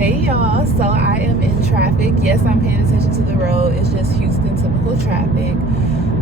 Hey y'all, so I am in traffic. Yes, I'm paying attention to the road. It's just Houston typical traffic.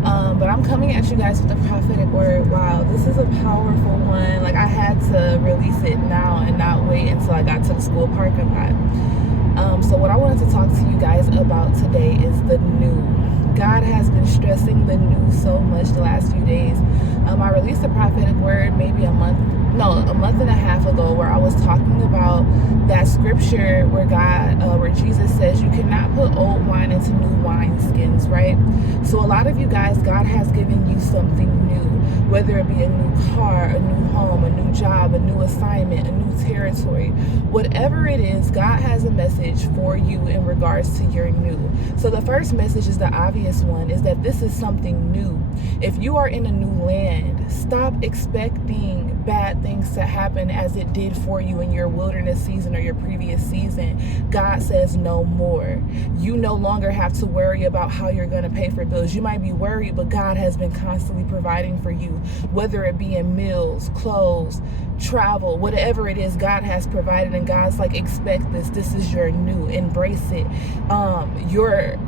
But I'm coming at you guys with a prophetic word. Wow, this is a powerful one. Like, I had to release it now and not wait until I got to the school parking lot. So what I wanted to talk to you guys about today is the new. God has been stressing the new so much the last few days. I released a prophetic word maybe a month and a half ago, where I was talking about that scripture where Jesus says you cannot put old wine into new wineskins, right? So a lot of you guys, God has given you something new, whether it be a new car, a new home, a new job, a new assignment, a new territory, whatever it is, God has a message for you in regards to your new. So the first message is the obvious one, is that this is something new. If you are in a new land, stop expecting bad things to happen as it did for you in your wilderness season or your previous season. God says no more. You no longer have to worry about how you're going to pay for bills. You might be worried, but God has been constantly providing for you, whether it be in meals, clothes, travel, whatever it is, God has provided. And God's like, expect this. This is your new. Embrace it.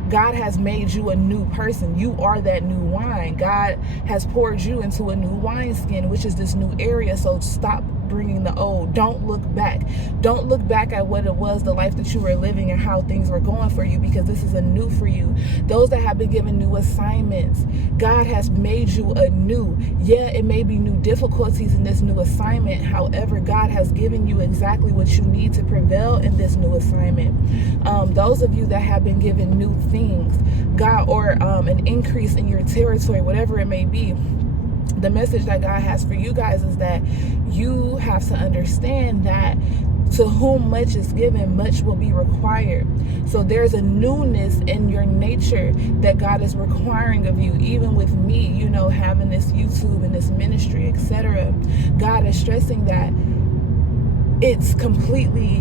God has made you a new person. You are that new wine. God has poured you into a new wineskin, which is this new area. So stop bringing the old. Don't look back. Don't look back at what it was, the life that you were living and how things were going for you, because this is a new for you. Those that have been given new assignments, God has made you a new. Yeah, it may be new difficulties in this new assignment. However, God has given you exactly what you need to prevail in this new assignment. Those of you that have been given new things, God, or an increase in your territory, whatever it may be, the message that God has for you guys is that you have to understand that to whom much is given, much will be required. So there's a newness in your nature that God is requiring of you. Even with me, having this YouTube and this ministry, etc. God is stressing that it's completely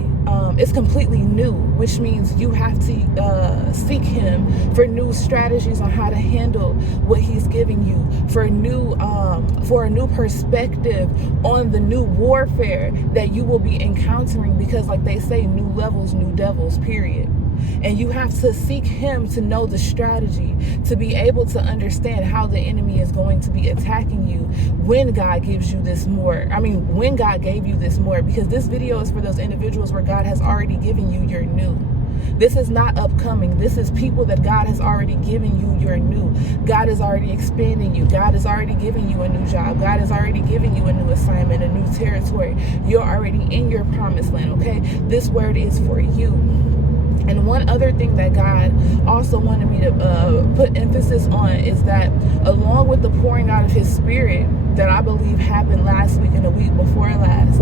new, which means you have to seek Him for new strategies on how to handle what He's giving you, for a new perspective on the new warfare that you will be encountering, because like they say, new levels, new devils, period. And you have to seek Him to know the strategy, to be able to understand how the enemy is going to be attacking you when God gives you this more. When God gave you this more, because this video is for those individuals where God has already given you your new. This is not upcoming. This is people that God has already given you your new. God is already expanding you. God is already giving you a new job. God is already giving you a new assignment, a new territory. You're already in your promised land, okay? This word is for you. And one other thing that God also wanted me to put emphasis on is that along with the pouring out of His Spirit that I believe happened last week and the week before last,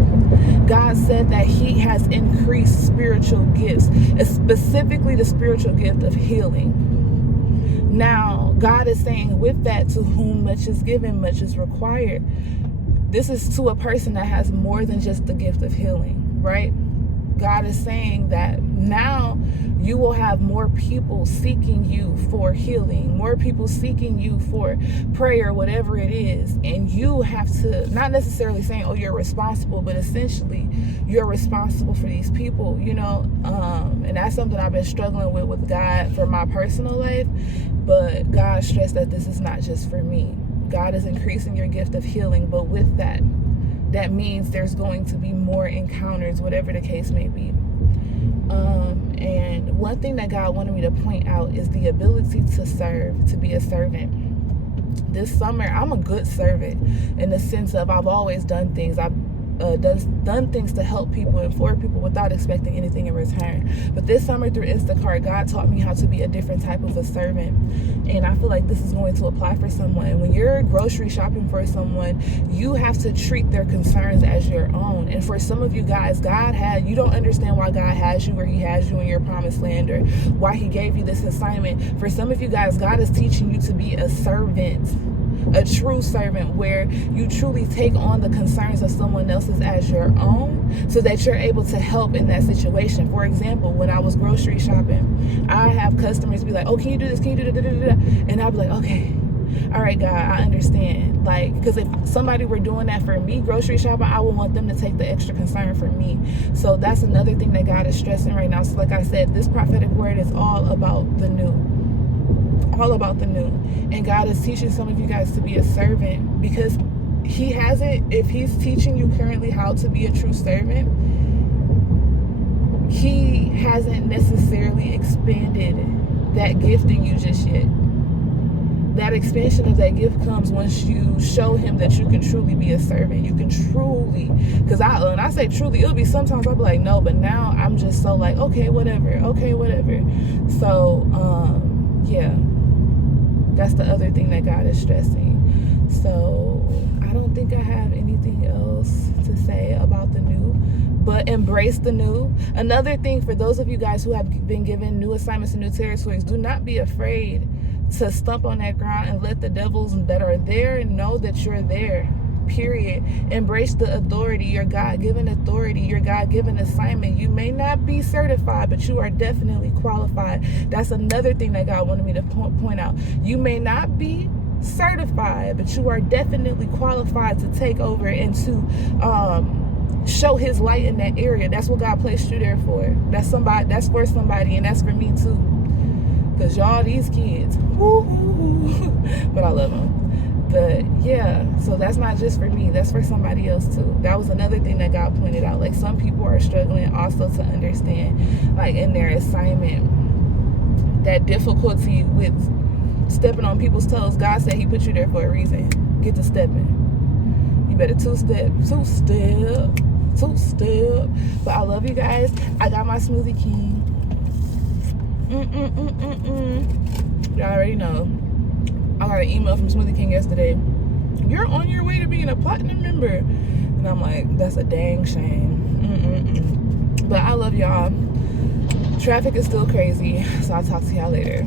God said that He has increased spiritual gifts, specifically the spiritual gift of healing. Now, God is saying with that, to whom much is given, much is required. This is to a person that has more than just the gift of healing, right? God is saying that now you will have more people seeking you for healing, more people seeking you for prayer, whatever it is. And you have to, not necessarily saying, oh, you're responsible, but essentially you're responsible for these people, and that's something I've been struggling with God for my personal life. But God stressed that this is not just for me. God is increasing your gift of healing, but with that means there's going to be more encounters, whatever the case may be. And one thing that God wanted me to point out is the ability to serve, to be a servant. This summer, I'm a good servant in the sense of I've always done things. I've done things to help people and for people without expecting anything in return. But this summer through Instacart, God taught me how to be a different type of a servant. And I feel like this is going to apply for someone. When you're grocery shopping for someone, you have to treat their concerns as your own. And for some of you guys, you don't understand why God has you where He has you in your promised land, or why He gave you this assignment. For some of you guys, God is teaching you to be a servant, a true servant, where you truly take on the concerns of someone else's as your own, so that you're able to help in that situation. For example, when I was grocery shopping, I have customers be like, oh, can you do this? Can you do that? And I'll be like, okay, All right, God, I understand. Like, because if somebody were doing that for me, grocery shopping, I would want them to take the extra concern for me. So that's another thing that God is stressing right now. So like I said, this prophetic word is all about the new. All about the new. And God is teaching some of you guys to be a servant, because he hasn't, if he's teaching you currently how to be a true servant, he hasn't necessarily expanded that gift in you just yet. That expansion of that gift comes once you show him that you can truly be a servant. You can truly, because when I say truly, it'll be sometimes I'll be like, no, but now I'm just so like, okay, whatever. So, yeah, that's the other thing that God is stressing. So I don't think I have anything else to say about the new, but embrace the new. Another thing for those of you guys who have been given new assignments and new territories, do not be afraid to stomp on that ground and let the devils that are there know that you're there. Period. Embrace the authority, your God-given authority, your God-given assignment. You may not be certified, but you are definitely qualified. That's another thing that God wanted me to point out. You may not be certified, but you are definitely qualified to take over and to show his light in that area. That's what God placed you there for. That's for somebody, and that's for me too. Because y'all, these kids, but I love them. But yeah, so that's not just for me, that's for somebody else too. That was another thing that God pointed out. Like, some people are struggling also to understand, like, in their assignment, that difficulty with stepping on people's toes. God said he put you there for a reason. Get to stepping. You better two-step. But I love you guys. I got my smoothie key. Y'all already know. I got an email from Smoothie King yesterday. You're on your way to being a platinum member. And I'm like, that's a dang shame. But I love y'all. Traffic is still crazy. So I'll talk to y'all later.